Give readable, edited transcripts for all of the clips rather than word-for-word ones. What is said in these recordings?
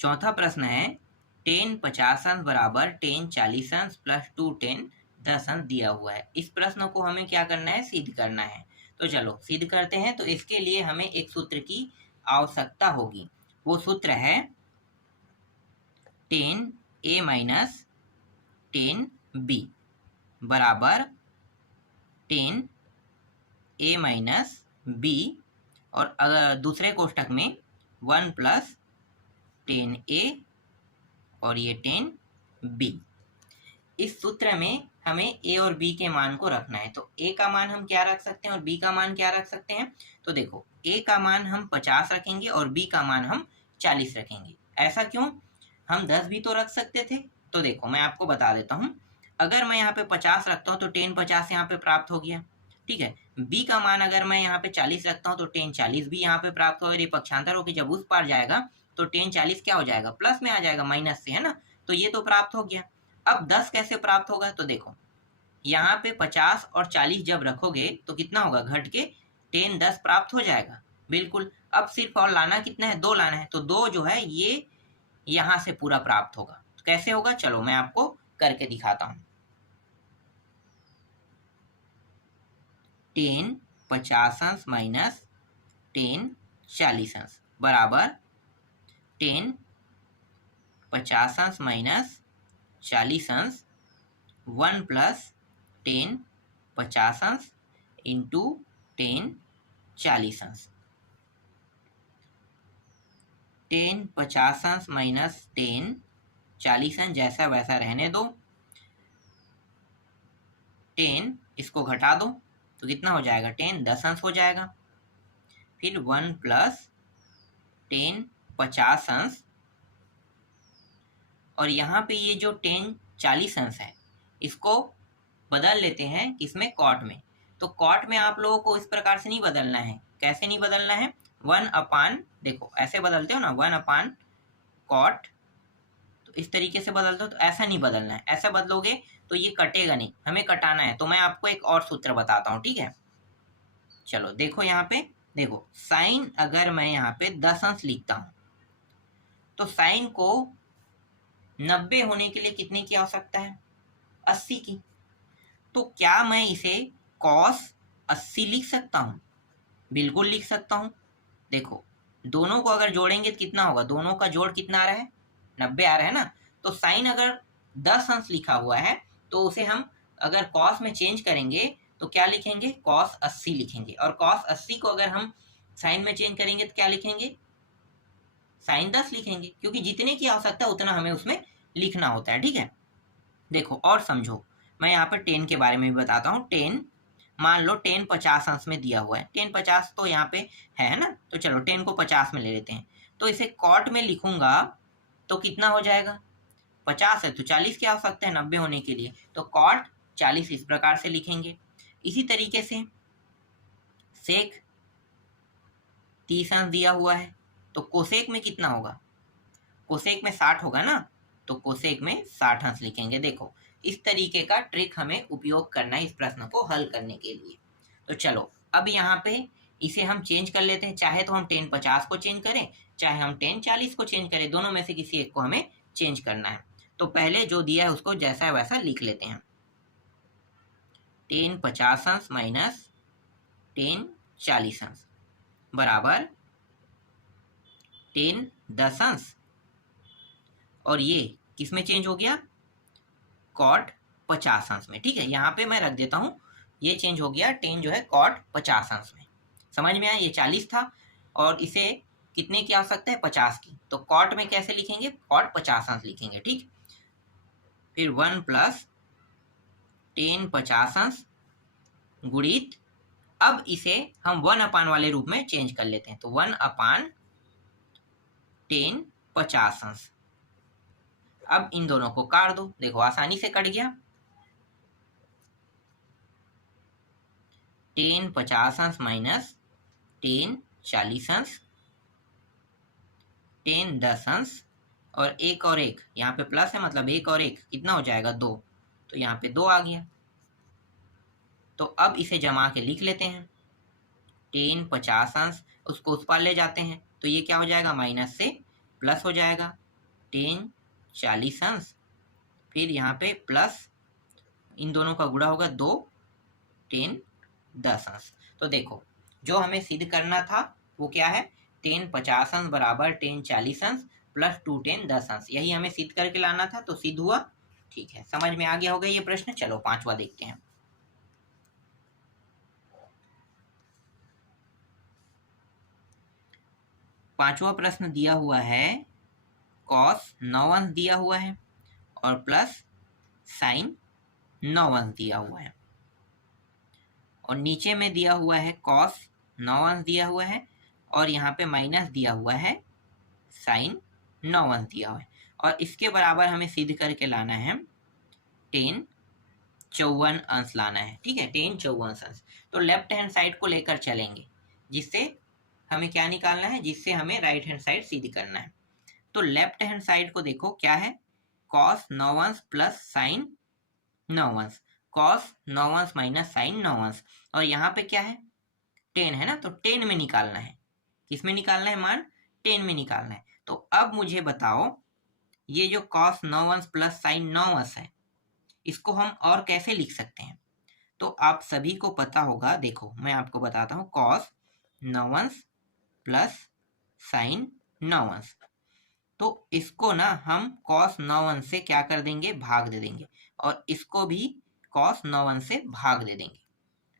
चौथा प्रश्न है 10 50 अंश बराबर 10 40 अंश प्लस 2 10 10 अंश दिया हुआ है। इस प्रश्न को हमें क्या करना है, सिद्ध करना है। तो चलो सिद्ध करते हैं। तो इसके लिए हमें एक सूत्र की आवश्यकता होगी। वो सूत्र है 10a माइनस 10b बराबर 10a माइनस b और अगर दूसरे कोष्ठक में 1 प्लस 10a और ये 10b। इस सूत्र में हमें a और b के मान को रखना है। तो a का मान हम क्या रख सकते हैं और b का मान क्या रख सकते हैं। तो देखो a का मान हम 50 रखेंगे और b का मान हम 40 रखेंगे। ऐसा क्यों, हम 10 भी तो रख सकते थे। तो देखो मैं आपको बता देता हूँ। अगर मैं यहाँ पे 50 रखता हूँ तो 10 50 यहाँ पे प्राप्त हो गया, ठीक है। b का मान अगर मैं यहाँ पे 40 रखता हूँ तो 10 40 भी यहाँ पे प्राप्त होगा। ये पक्षांतर होकर जब उस पार जाएगा तो 10 40 क्या हो जाएगा, प्लस में आ जाएगा, माइनस से, है ना। तो ये तो प्राप्त हो गया। अब 10 कैसे प्राप्त होगा, तो देखो यहाँ पे 50 और 40 जब रखोगे तो कितना होगा, घट के 10 10 प्राप्त हो जाएगा। बिल्कुल। अब सिर्फ और लाना कितना है, 2 लाना है। तो 2 जो है ये यहाँ से पूरा प्राप्त होगा। तो कैसे होगा, चलो मैं आपको करके दिखाता हूँ। 10 50 अंश माइनस 10 40 अंश बराबर 10 50 अंश माइनस 40 अंश 1 प्लस 10 50 अंश इंटू 10 40 अंश। 10 50 अंश माइनस 10 40 अंश जैसा वैसा रहने दो। 10 इसको घटा दो तो कितना हो जाएगा, 10 10 अंश हो जाएगा। फिर 1 प्लस 10 50 अंश और यहाँ पे ये जो 10 40 अंश है इसको बदल लेते हैं किसमें, कॉट में। तो कॉट में आप लोगों को इस प्रकार से नहीं बदलना है। कैसे नहीं बदलना है, 1 अपान, देखो ऐसे बदलते हो ना, 1 अपान कॉट, तो इस तरीके से बदलते हो। तो ऐसा नहीं बदलना है, ऐसा बदलोगे तो ये कटेगा नहीं, हमें कटाना है। तो मैं आपको एक और सूत्र बताता हूँ, ठीक है। चलो देखो यहाँ पे, देखो साइन अगर मैं यहाँ पे 10 अंश लिखता हूँ तो साइन को 90 होने के लिए कितने की आवश्यकता है, 80 की। तो क्या मैं इसे cos 80 लिख सकता हूँ, बिल्कुल लिख सकता हूँ। देखो दोनों को अगर जोड़ेंगे तो कितना होगा, दोनों का जोड़ कितना आ रहा है, 90 आ रहा है ना। तो साइन अगर 10 अंश लिखा हुआ है तो उसे हम अगर cos में चेंज करेंगे तो क्या लिखेंगे, cos 80 लिखेंगे। और cos 80 को अगर हम साइन में चेंज करेंगे तो क्या लिखेंगे, साइन 10 लिखेंगे, क्योंकि जितने की आवश्यकता है उतना हमें उसमें लिखना होता है, ठीक है। देखो और समझो, मैं यहाँ पर 10 के बारे में भी बताता हूँ। 10 मान लो 10 50 अंश में दिया हुआ है, 10 50 तो यहाँ पे है ना। तो चलो 10 को 50 में ले लेते हैं। तो इसे कॉट में लिखूंगा तो कितना हो जाएगा, 50 है तो 40 की आवश्यकता है 90 होने के लिए। तो कॉट 40 इस प्रकार से लिखेंगे। इसी तरीके से सेक 30 अंश दिया हुआ है तो कोसेक में कितना होगा, कोसेक में 60 होगा ना। तो कोसेक में 60 अंश लिखेंगे। देखो इस तरीके का ट्रिक हमें उपयोग करना है इस प्रश्न को हल करने के लिए। तो चलो अब यहाँ पे इसे हम चेंज कर लेते हैं। चाहे तो हम 10 50 को चेंज करें, चाहे हम 10 40 को चेंज करें, दोनों में से किसी एक को हमें चेंज करना है। तो पहले जो दिया है उसको जैसा है वैसा लिख लेते हैं। 10 50 अंश माइनस 10 40 अंश बराबर 10 10 अंश और ये किस में चेंज हो गया, कॉट 50 अंश में, ठीक है। यहाँ पे मैं रख देता हूँ, ये चेंज हो गया 10 जो है कॉट 50 अंश में। समझ में आया, ये 40 था और इसे कितने की आवश्यकता है, 50 की। तो कॉट में कैसे लिखेंगे, कॉट 50 अंश लिखेंगे, ठीक। फिर 1 प्लस 10 50 अंश गुणित, अब इसे हम 1 अपान वाले रूप में चेंज कर लेते हैं। तो 1 अपान 10 50 अंश। अब इन दोनों को काट दो, देखो आसानी से कट गया। 10 50 अंश माइनस 10 40 अंश, 10 10 अंश और एक यहाँ पे प्लस है, मतलब एक और एक कितना हो जाएगा, 2। तो यहाँ पे 2 आ गया। तो अब इसे जमा के लिख लेते हैं। 10 50 अंश उसको उस पार ले जाते हैं तो ये क्या हो जाएगा, माइनस से प्लस हो जाएगा। 10 40 अंश, फिर यहाँ पे प्लस इन दोनों का गुणा होगा 2 10 10 अंश। तो देखो जो हमें सिद्ध करना था वो क्या है, 10 50 अंश बराबर 10 40 अंश प्लस 2 10 10 अंश, यही हमें सिद्ध करके लाना था, तो सिद्ध हुआ। ठीक है, समझ में आ गया होगा ये प्रश्न। चलो पांचवा देखते हैं। पांचवा प्रश्न दिया हुआ है कॉस 9 अंश दिया हुआ है और प्लस साइन 9 अंश दिया हुआ है, और नीचे में दिया हुआ है कॉस 9 अंश दिया हुआ है और यहाँ पे माइनस दिया हुआ है साइन 9 अंश दिया हुआ है, और इसके बराबर हमें सिद्ध करके लाना है 10 54 अंश लाना है। ठीक है, 10 54 अंश। तो लेफ्ट हैंड साइड को लेकर चलेंगे, जिससे हमें क्या निकालना है, जिससे हमें राइट हैंड साइड सिद्ध करना है। तो लेफ्ट हैंड साइड को देखो क्या है, कॉस 9 अंश प्लस साइन 9 अंश, कॉस 9 अंश माइनस साइन 9 अंश, और यहाँ पे क्या है 10 है ना, तो 10 में निकालना है। किस में निकालना है मान, 10 में निकालना है। तो अब मुझे बताओ ये जो कॉस 9 अंश प्लस साइन 9 अंश है, इसको हम और कैसे लिख सकते हैं। तो आप सभी को पता होगा, देखो मैं आपको बताता हूँ, कॉस 9 अंश प्लस साइन 9 अंश, तो इसको ना हम कॉस 9 अंश से क्या कर देंगे, भाग दे देंगे, और इसको भी कॉस 9 अंश से भाग दे देंगे।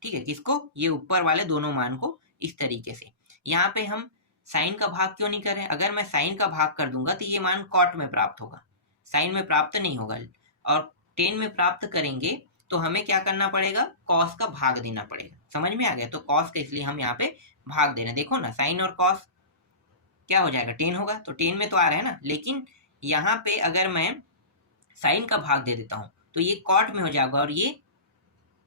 ठीक है, किसको, ये ऊपर वाले दोनों मान को। इस तरीके से यहाँ पे हम साइन का भाग क्यों नहीं कर रहे हैं, अगर मैं साइन का भाग कर दूंगा तो ये मान कॉट में प्राप्त होगा, साइन में प्राप्त नहीं होगा, और 10 में प्राप्त करेंगे तो हमें क्या करना पड़ेगा, कॉस का भाग देना पड़ेगा। समझ में आ गया, तो कॉस का इसलिए हम यहाँ पे भाग दे रहे हैं। देखो ना साइन और कॉस क्या हो जाएगा, 10 होगा, तो 10 में तो आ रहा है ना, लेकिन यहाँ पे अगर मैं साइन का भाग दे देता हूँ तो ये कॉट में हो जाएगा और ये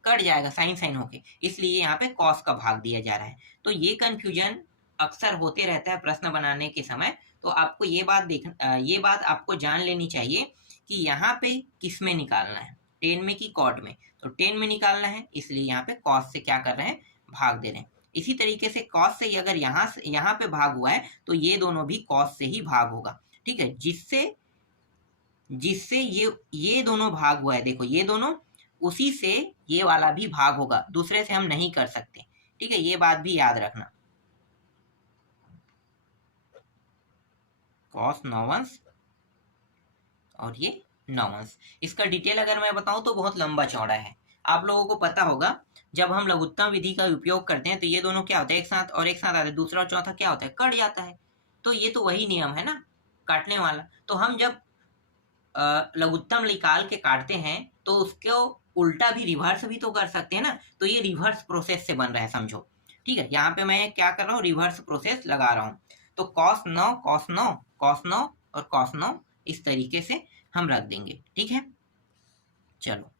कट जाएगा साइन साइन होके, इसलिए यहाँ पे कॉस का भाग दिया जा रहा है। तो ये कंफ्यूजन अक्सर होते रहता है प्रश्न बनाने के समय, तो आपको ये बात आपको जान लेनी चाहिए कि यहाँ पे किस में निकालना है, 10 में कि कॉट में। तो 10 में निकालना है, इसलिए यहाँ पे कॉस से क्या कर रहे हैं, भाग दे रहे हैं। इसी तरीके से कॉस से अगर यहाँ पे भाग हुआ है तो ये दोनों भी कॉस से ही भाग होगा। ठीक है, जिससे ये दोनों भाग हुआ है, देखो ये दोनों, उसी से ये वाला भी भाग होगा, दूसरे से हम नहीं कर सकते। ठीक है, ये बात भी याद रखना। कॉस 9 अंश और ये 9 अंश, इसका डिटेल अगर मैं बताऊं तो बहुत लंबा चौड़ा है। आप लोगों को पता होगा जब हम लघुत्तम विधि का उपयोग करते हैं तो ये दोनों क्या होता है, एक साथ और एक साथ आते हैं, दूसरा और चौथा क्या होता है, कट जाता है। तो ये तो वही नियम है ना, काटने वाला। तो हम जब लघुत्तम निकाल के काटते हैं तो उसको उल्टा भी, रिवर्स भी तो कर सकते हैं ना, तो ये रिवर्स प्रोसेस से बन रहा है, समझो। ठीक है, यहाँ पे मैं क्या कर रहा हूँ, रिवर्स प्रोसेस लगा रहा हूँ। तो cos 9 cos 9 cos 9 और cos 9 इस तरीके से हम रख देंगे। ठीक है, चलो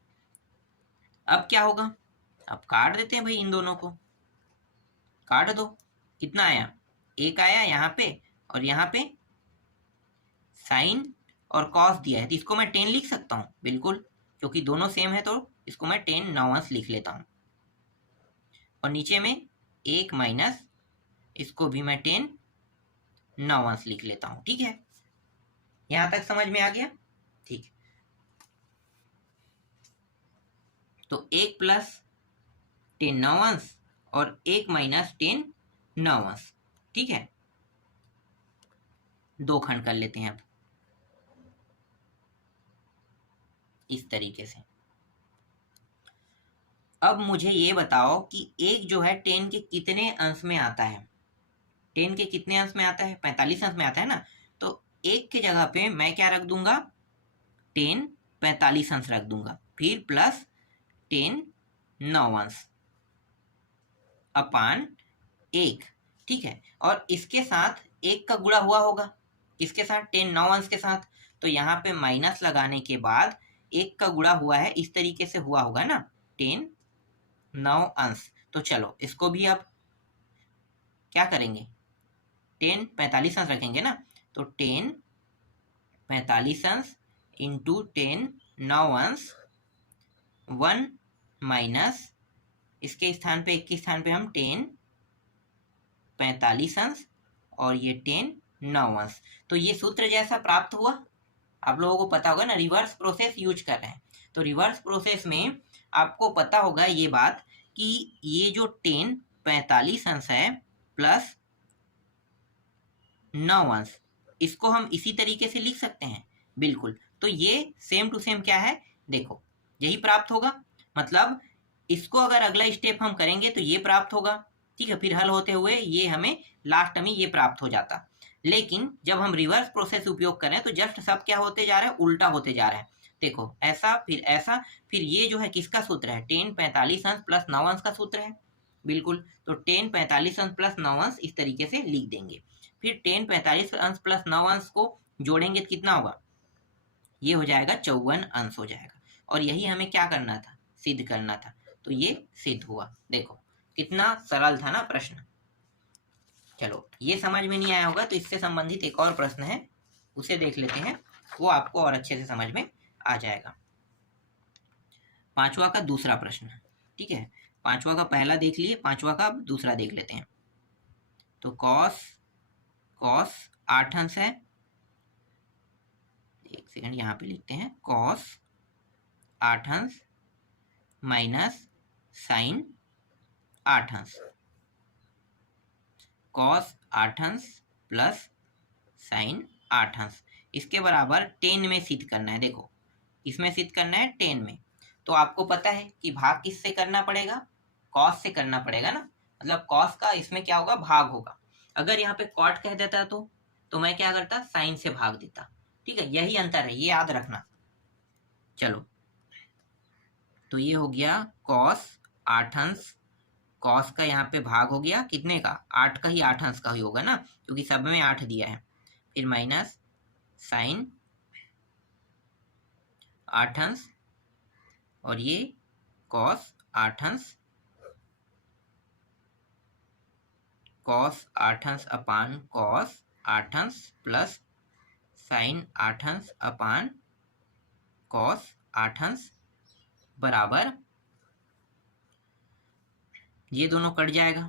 अब क्या होगा, अब काट देते हैं भाई, इन दोनों को काट दो। कितना आया, 1 आया यहाँ पे, और यहाँ पे साइन और कॉस दिया है, तो इसको मैं 10 लिख सकता हूँ, बिल्कुल, क्योंकि दोनों सेम है तो इसको मैं 10 9 अंश लिख लेता हूँ। और नीचे में 1 माइनस, इसको भी मैं 10 9 अंश लिख लेता हूँ। ठीक है, यहां तक समझ में आ गया। ठीक, तो 1 प्लस 10 9 अंश और 1 माइनस 10 9 अंश। ठीक है, दो खंड कर लेते हैं अब इस तरीके से। अब मुझे ये बताओ कि एक जो है 10 के कितने अंश में आता है, 10 के कितने अंश में आता है, 45 अंश में आता है ना। तो एक के जगह पे मैं क्या रख दूंगा, 10 45 अंश रख दूंगा, फिर प्लस 10 9 अंश अपान 1। ठीक है, और इसके साथ 1 का गुणा हुआ होगा, किसके साथ, 10 9 अंश के साथ। तो यहाँ पे माइनस लगाने के बाद 1 का गुणा हुआ है, इस तरीके से हुआ होगा ना, 10 9 अंश। तो चलो इसको भी अब क्या करेंगे, 10 45 अंश रखेंगे ना, तो 10 45 अंश इंटू 10 9 अंश 1 माइनस, इसके स्थान पे 1 के स्थान पे हम 10 45 अंश और ये 10 9 अंश। तो ये सूत्र जैसा प्राप्त हुआ, आप लोगों को पता होगा ना, रिवर्स प्रोसेस यूज कर रहे हैं। तो रिवर्स प्रोसेस में आपको पता होगा ये बात कि ये जो 10 45 अंश है प्लस 9 अंश, इसको हम इसी तरीके से लिख सकते हैं बिल्कुल। तो ये सेम टू सेम क्या है, देखो यही प्राप्त होगा। मतलब इसको अगर अगला स्टेप हम करेंगे तो ये प्राप्त होगा, ठीक है। फिर हल होते हुए ये हमें लास्ट में ये प्राप्त हो जाता। लेकिन जब हम रिवर्स प्रोसेस उपयोग करें तो जस्ट सब क्या होते जा रहा है, उल्टा होते जा रहा है। देखो ऐसा, फिर ये जो है किसका सूत्र है, 10 45 अंश प्लस 9 अंश का सूत्र है बिल्कुल। तो 10 45 अंश प्लस 9 अंश इस तरीके से लिख देंगे। फिर 10 45 अंश प्लस 9 अंश को जोड़ेंगे तो कितना होगा, ये हो जाएगा 54 अंश हो जाएगा। और यही हमें क्या करना था, सिद्ध करना था। तो ये सिद्ध हुआ। देखो कितना सरल था ना प्रश्न। चलो ये समझ में नहीं आया होगा तो इससे संबंधित एक और प्रश्न है, उसे देख लेते हैं, वो आपको और अच्छे से समझ में आ जाएगा। 5वां का दूसरा प्रश्न, ठीक है। 5वां का पहला देख लिए, 5वां का दूसरा देख लेते हैं। तो कॉस 8 अंश है, एक सेकंड यहाँ पे लिखते हैं, कॉस 8 अंश माइनस साइन 8 अंश, कॉस 8 अंश प्लस साइन 8 अंश, इसके बराबर 10 में सिद्ध करना है। देखो इसमें सिद्ध करना है 10 में। तो आपको पता है कि भाग किससे करना पड़ेगा, कॉस से करना पड़ेगा ना। मतलब कॉस का इसमें क्या होगा, भाग होगा। अगर यहाँ पे कॉट कह देता तो मैं क्या करता, साइन से भाग देता, ठीक है। यही अंतर है, ये याद रखना। चलो तो ये हो गया कॉस 8 अंश, कॉस का यहाँ पे भाग हो गया कितने का, 8 का ही, 8 अंश का ही होगा ना, क्योंकि सब में 8 दिया है। फिर माइनस साइन 8 अंश, और ये कॉस 8 अंश, कॉस 8 अंश अपान कॉस 8 अंश प्लस साइन 8 अंश अपान कॉस 8 अंश बराबर, ये दोनों कट जाएगा,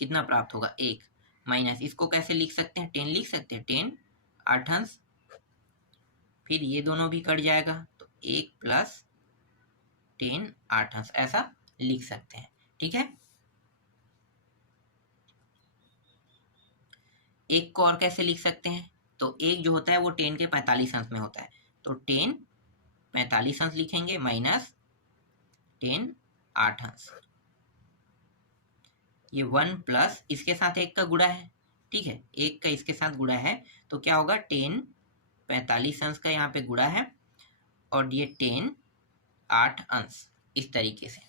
कितना प्राप्त होगा, 1 माइनस, इसको कैसे लिख सकते हैं, 10 लिख सकते हैं, 10 8 अंश, फिर ये दोनों भी कट जाएगा तो 1 प्लस 10 8 अंश, ऐसा लिख सकते हैं, ठीक है। एक को और कैसे लिख सकते हैं, तो एक जो होता है वो 10 के 45 अंश में होता है, तो 10 45 अंश लिखेंगे माइनस 10 8 अंश, ये 1 प्लस इसके साथ 1 का गुणा है, ठीक है, 1 का इसके साथ गुणा है, तो क्या होगा 10 45 अंश का यहाँ पे गुणा है, और ये 10 8 अंश, इस तरीके से।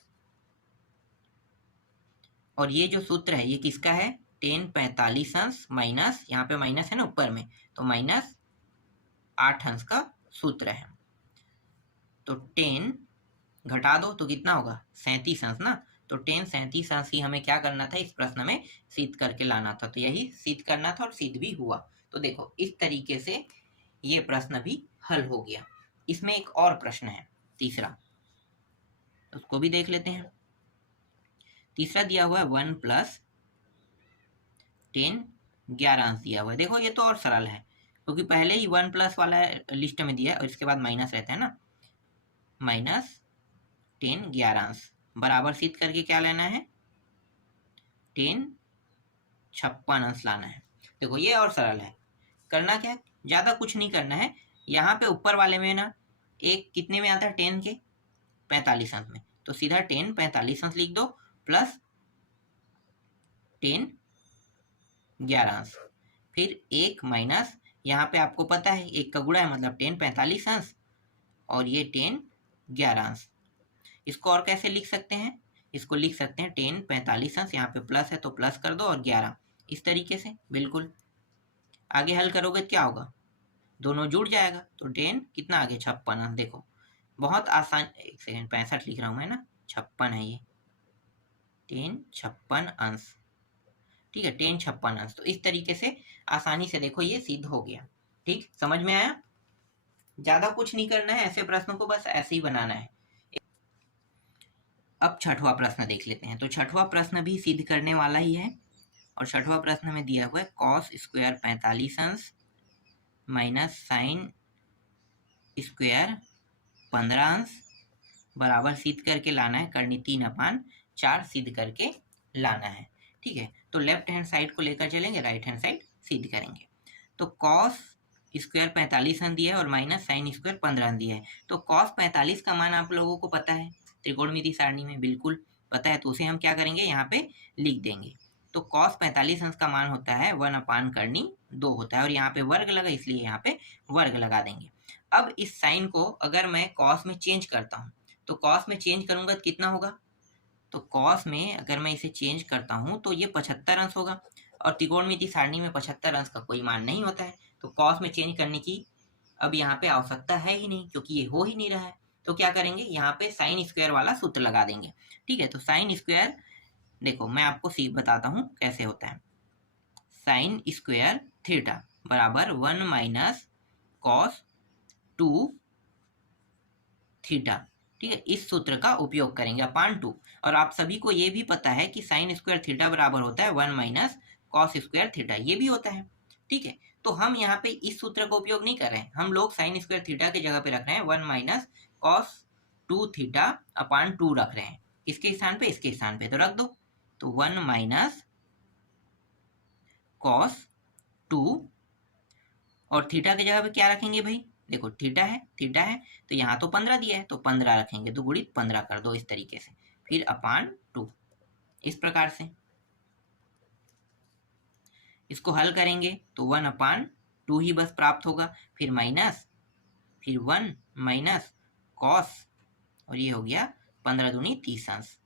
और ये जो सूत्र है ये किसका है, 10 45 अंश माइनस, यहाँ पे माइनस है ना ऊपर में, तो माइनस 8 अंश का सूत्र है। तो 10 घटा दो तो कितना होगा, 37 अंश ना। तो 10 37 अंश ही हमें क्या करना था, इस प्रश्न में सिद्ध करके लाना था। तो यही सिद्ध करना था और सिद्ध भी हुआ। तो देखो इस तरीके से ये प्रश्न भी हल हो गया। इसमें एक और प्रश्न है तीसरा, उसको भी देख लेते हैं। तीसरा दिया हुआ है 1 प्लस 10 11 अंश दिया हुआ है। देखो ये तो और सरल है, क्योंकि पहले ही 1 प्लस वाला लिस्ट में दिया है और इसके बाद माइनस रहता है ना, माइनस 10 11 अंश बराबर सिद्ध करके क्या लेना है, 10 56 अंश लाना है। देखो ये और सरल है, करना क्या है, ज़्यादा कुछ नहीं करना है। यहाँ पे ऊपर वाले में ना एक कितने में आता है, 10 के 45 अंश में, तो सीधा 10 45 अंश लिख दो प्लस 10 11 अंश, फिर 1 माइनस, यहाँ पे आपको पता है 1 का गुणा है, मतलब 10 45 अंश और ये 10 11 अंश। इसको और कैसे लिख सकते हैं, इसको लिख सकते हैं 10 45 अंश, यहाँ पे प्लस है तो प्लस कर दो, और 11 इस तरीके से बिल्कुल। आगे हल करोगे तो क्या होगा, दोनों जुड़ जाएगा, तो 10 कितना आगे 56 अंश। देखो बहुत आसान, एक सेकेंड 65 लिख रहा हूँ मैं ना, 56 है ये, 10 56 अंश, ठीक है, 10 56 अंश। तो इस तरीके से आसानी से देखो ये सिद्ध हो गया। ठीक, समझ में आया, ज्यादा कुछ नहीं करना है, ऐसे प्रश्नों को बस ऐसे ही बनाना है। अब छठवां प्रश्न देख लेते हैं। तो छठवां प्रश्न भी सिद्ध करने वाला ही है, और छठवां प्रश्न में दिया हुआ है cos स्क्वायर 45 अंश माइनस साइन स्क्वायर 15 अंश बराबर सिद्ध करके लाना है करनी 3/4 सिद्ध करके लाना है। ठीक है, तो लेफ्ट हैंड साइड को लेकर चलेंगे, राइट हैंड साइड सिद्ध करेंगे। तो कॉस स्क्वायर 45 अंश दिया है और माइनस साइन स्क्वायर 15 अंश दिया है। तो कॉस 45 का मान आप लोगों को पता है त्रिकोणमिति सारणी में, बिल्कुल पता है, तो उसे हम क्या करेंगे यहाँ पे लिख देंगे। तो कॉस 45 अंश का मान होता है 1/2 होता है और यहाँ पे वर्ग लगा इसलिए यहाँ पे वर्ग लगा देंगे। अब इस साइन को अगर मैं कॉस में चेंज करता हूँ तो कॉस में चेंज करूंगा तो कितना होगा, तो कॉस में अगर मैं इसे चेंज करता हूँ तो ये 75 अंश होगा और त्रिकोणमिति सारणी में 75 अंश का कोई मान नहीं होता है। तो कॉस में चेंज करने की अब यहाँ पे आवश्यकता है ही नहीं क्योंकि ये हो ही नहीं रहा है। तो क्या करेंगे, यहाँ पे साइन स्क्वायर वाला सूत्र लगा देंगे। ठीक है, तो साइन स्क्वायर देखो मैं आपको बताता हूँ कैसे होता है। साइन स्क्वायर थीटा बराबर 1 माइनस कॉस 2 थीटा। ठीक है, इस सूत्र का उपयोग करेंगे /2। और आप सभी को ये भी पता है कि साइन स्क्वायर थीटा बराबर होता है 1 माइनस कॉस स्क्वायर थीटा, ये भी होता है। ठीक है, तो हम यहाँ पे इस सूत्र का उपयोग नहीं कर रहे हैं, हम लोग साइन स्क्वायर थीटा की जगह पे रख रहे हैं 1 माइनस कॉस 2 थीटा /2 रख रहे हैं। किसके स्थान पे, इसके स्थान पे, तो रख दो। तो 1 माइनस कॉस 2 और थीटा की जगह पे क्या रखेंगे भाई, देखो थीटा है तो यहाँ तो 15 दिया है तो 15 रखेंगे, तो गुणित 15 कर दो इस तरीके से, फिर /2 इस प्रकार से। इसको हल करेंगे तो 1/2 ही बस प्राप्त होगा, फिर माइनस, फिर 1 माइनस कॉस और ये हो गया 15 दूनी 30 अंश।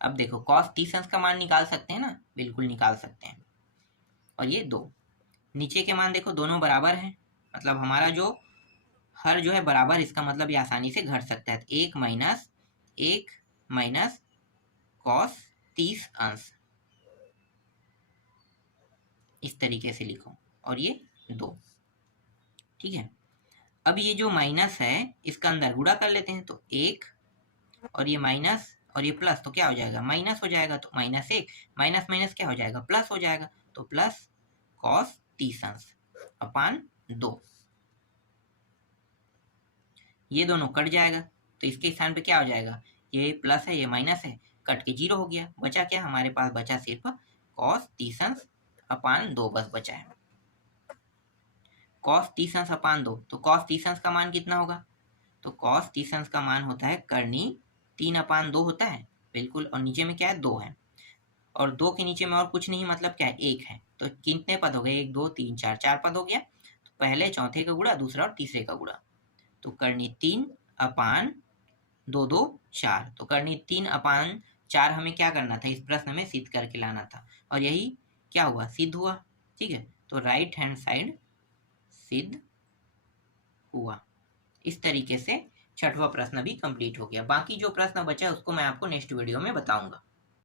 अब देखो कॉस 30 अंश का मान निकाल सकते हैं ना, बिल्कुल निकाल सकते हैं। और ये 2 नीचे के मान देखो दोनों बराबर हैं, मतलब हमारा जो हर जो है बराबर, इसका मतलब ये आसानी से घट सकता है। 1 माइनस कॉस 30 अंश इस तरीके से लिखो और ये 2। ठीक है, अब ये जो माइनस है इसका अंदर गुणा कर लेते हैं, तो 1 और ये माइनस और ये प्लस, तो क्या हो जाएगा, माइनस हो जाएगा, तो -1 माइनस माइनस क्या हो जाएगा, प्लस हो जाएगा, तो प्लस कॉस 30 अंश /2। ये दोनों कट जाएगा तो इसके स्थान पे क्या हो जाएगा, ये प्लस है ये माइनस है, कट के 0 हो गया, बचा क्या हमारे पास, बचा सिर्फ कॉस 30 अंश /2 बस बचा है। कॉस 30 अंश /2, तो कॉस 30 अंश का मान कितना होगा, तो कॉस 30 अंश का मान होता है करनी 3/2 होता है, बिल्कुल, और नीचे में क्या है 2 है, और 2 के नीचे में और कुछ नहीं, मतलब क्या है 1 है, तो कितने पद हो गए, 1 2 3 4, 4 पद हो गया। तो पहले चौथे का गुणा, दूसरा और तीसरे का गुणा, तो करनी 3/2 2 4, तो करनी 3/4 हमें क्या करना था, इस प्रश्न में सिद्ध करके लाना था और यही क्या हुआ, सिद्ध हुआ। ठीक है, तो राइट हैंड साइड सिद्ध हुआ। इस तरीके से छठवां प्रश्न भी कंप्लीट हो गया। बाकी जो प्रश्न बचा उसको मैं आपको नेक्स्ट वीडियो में बताऊंगा।